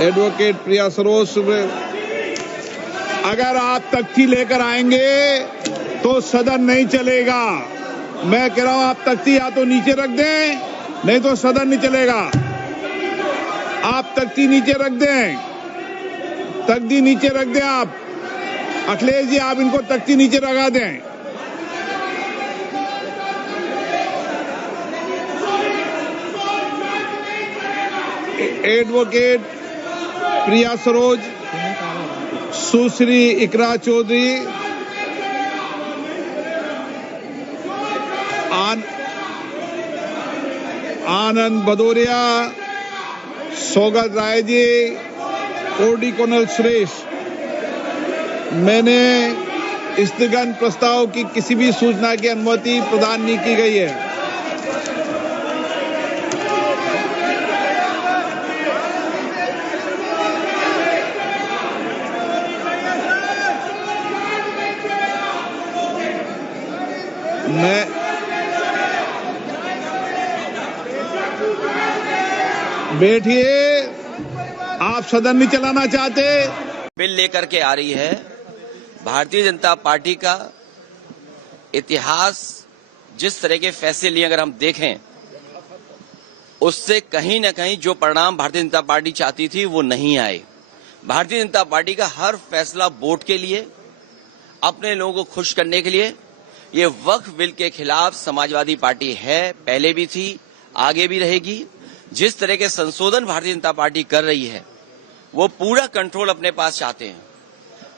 Advocate प्रिया सरोज, अगर आप तख्ती लेकर आएंगे तो सदन नहीं चलेगा। मैं कह रहा हूं आप तख्ती या तो नीचे रख दें, नहीं तो सदन नहीं चलेगा। आप तख्ती नीचे रख दें, तख्ती नीचे रख दें। आप अखिलेश जी, आप इनको तख्ती नीचे लगा दें। एडवोकेट प्रिया सरोज, सुश्री इकरा चौधरी, आनंद भदौरिया, सौगत राय जी, ओडी कोनल सुरेश। मैंने स्थगन प्रस्ताव की किसी भी सूचना की अनुमति प्रदान नहीं की गई है। मैं बैठिए, आप सदन नहीं चलाना चाहते। बिल लेकर के आ रही है। भारतीय जनता पार्टी का इतिहास, जिस तरह के फैसले लिए अगर हम देखें, उससे कहीं न कहीं जो परिणाम भारतीय जनता पार्टी चाहती थी वो नहीं आए। भारतीय जनता पार्टी का हर फैसला वोट के लिए, अपने लोगों को खुश करने के लिए। ये वक्फ बिल के खिलाफ समाजवादी पार्टी है, पहले भी थी, आगे भी रहेगी। जिस तरह के संशोधन भारतीय जनता पार्टी कर रही है, वो पूरा कंट्रोल अपने पास चाहते हैं।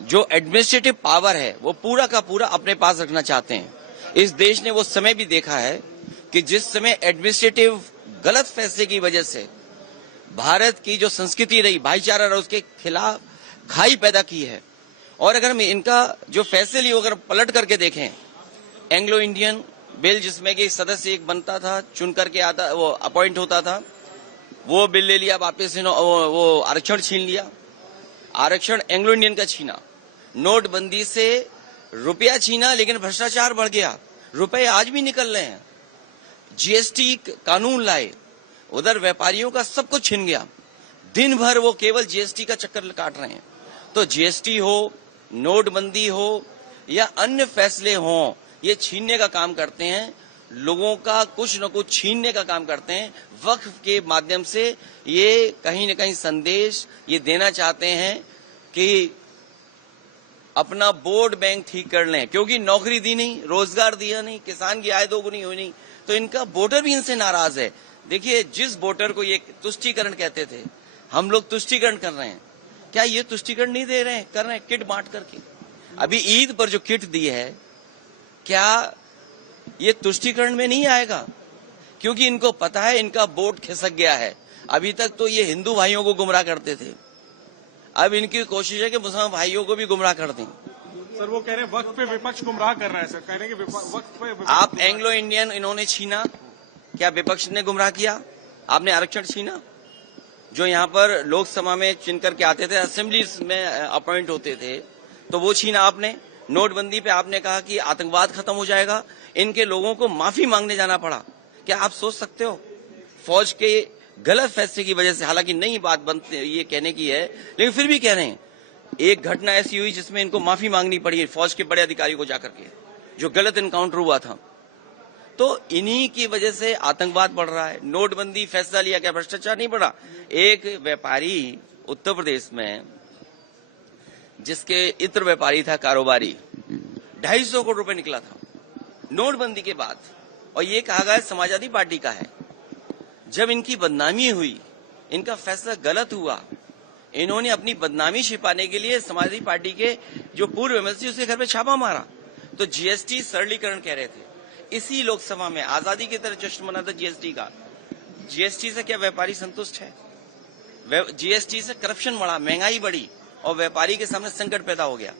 जो एडमिनिस्ट्रेटिव पावर है वो पूरा का पूरा अपने पास रखना चाहते हैं। इस देश ने वो समय भी देखा है कि जिस समय एडमिनिस्ट्रेटिव गलत फैसले की वजह से भारत की जो संस्कृति रही, भाईचारा रहा, उसके खिलाफ खाई पैदा की है। और अगर हम इनका जो फैसले लिए अगर पलट करके देखें, एंग्लो इंडियन बिल जिसमें कि सदस्य एक बनता था, चुन करके आता, वो अपॉइंट होता था, वो बिल ले लिया वापस, वो आरक्षण छीन लिया। आरक्षण एंग्लो इंडियन का छीना। नोटबंदी से रुपया छीना, लेकिन भ्रष्टाचार बढ़ गया, रुपए आज भी निकल रहे हैं। जीएसटी कानून लाए, उधर व्यापारियों का सब कुछ छीन गया। दिन भर वो केवल जीएसटी का चक्कर काट रहे हैं। तो जीएसटी हो, नोटबंदी हो या अन्य फैसले हों, ये छीनने का काम करते हैं, लोगों का कुछ न कुछ छीनने का काम करते हैं। वक्फ के माध्यम से ये कहीं न कहीं संदेश ये देना चाहते हैं कि अपना वोट बैंक ठीक कर लें, क्योंकि नौकरी दी नहीं, रोजगार दिया नहीं, किसान की आय दोगुनी हुई नहीं, तो इनका वोटर भी इनसे नाराज है। देखिए, जिस वोटर को ये तुष्टीकरण कहते थे, हम लोग तुष्टीकरण कर रहे हैं, क्या ये तुष्टीकरण नहीं दे रहे हैं? कर रहे हैं किट बांट करके। अभी ईद पर जो किट दी है, क्या ये तुष्टीकरण में नहीं आएगा? क्योंकि इनको पता है इनका वोट खिसक गया है। अभी तक तो ये हिंदू भाइयों को गुमराह करते थे, अब इनकी कोशिश है कि मुसलमान भाइयों को भी गुमराह कर दें। सर, वो कह रहे हैं वक्फ पे विपक्ष गुमराह कर रहा है। सर कह रहे हैं कि वक्फ पे आप एंग्लो इंडियन इन्होंने छीना, क्या विपक्ष ने गुमराह किया? आपने आरक्षण छीना, जो यहाँ पर लोकसभा में चुन करके आते थे, असेंबली में अपॉइंट होते थे, तो वो छीना आपने। नोटबंदी पे आपने कहा कि आतंकवाद खत्म हो जाएगा, इनके लोगों को माफी मांगने जाना पड़ा। क्या आप सोच सकते हो? फौज के गलत फैसले की वजह से, हालांकि नई बात बनती ये कहने की है, लेकिन फिर भी कह रहे हैं, एक घटना ऐसी हुई जिसमें इनको माफी मांगनी पड़ी है फौज के बड़े अधिकारी को जाकर के, जो गलत एनकाउंटर हुआ था। तो इन्हीं की वजह से आतंकवाद बढ़ रहा है। नोटबंदी फैसला लिया, क्या भ्रष्टाचार नहीं बढ़ा? एक व्यापारी उत्तर प्रदेश में, जिसके इत्र व्यापारी था, कारोबारी, 250 करोड़ रुपए निकला था नोटबंदी के बाद, और ये कहा गया समाजवादी पार्टी का है। जब इनकी बदनामी हुई, इनका फैसला गलत हुआ, इन्होंने अपनी बदनामी छिपाने के लिए समाजवादी पार्टी के जो पूर्व एमएलसी, उसके घर पे छापा मारा। तो जीएसटी सरलीकरण कह रहे थे, इसी लोकसभा में आजादी की तरह जश्न मना था जीएसटी का। जीएसटी से क्या व्यापारी संतुष्ट है? जीएसटी से करप्शन बढ़ा, महंगाई बढ़ी और व्यापारी के सामने संकट पैदा हो गया।